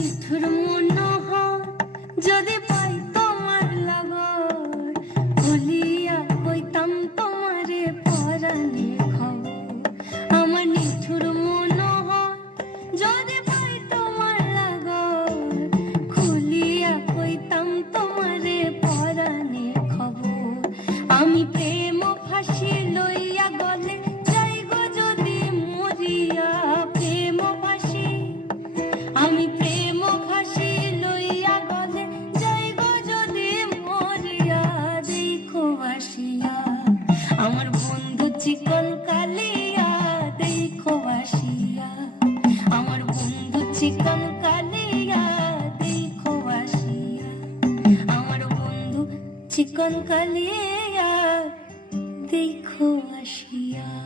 নিঠুর মনোহর যদি চিকন কালিয়া দেখো আসিয়া।